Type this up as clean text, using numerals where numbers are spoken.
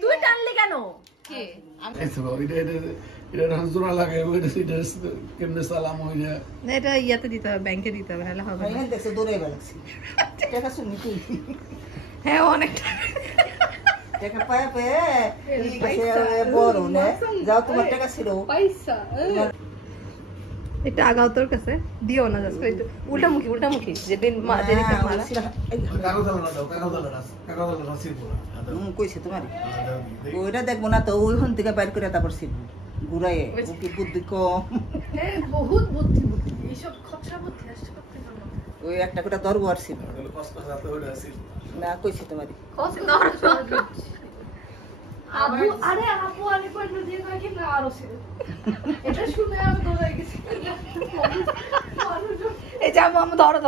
তুই টানলি কেন? এটা ইয়াতে দিতে হবে, ব্যাংকে দিতে হবে, নাহলে হবে না। হ্যাঁ অনেকটা এটা আগাও তোর কাছে দিও না, উল্টামুখী যেদিন ওইটা দেখবো না তো, ওইখান থেকে বাইর করে তারপর ছিল ঘুরাই বুদ্ধি কম, বহুত বুদ্ধি এইসব খরচা বুদ্ধি ওই একটা করে দরগো আর ছিল না, কইছি তোমারই আবু আরে আপু আমি পড়লো দিয়ে নাকি না আরো ছিল, এটা শুনে আমি দৌড়াই গেছি। এই যাবো আমি, ধরো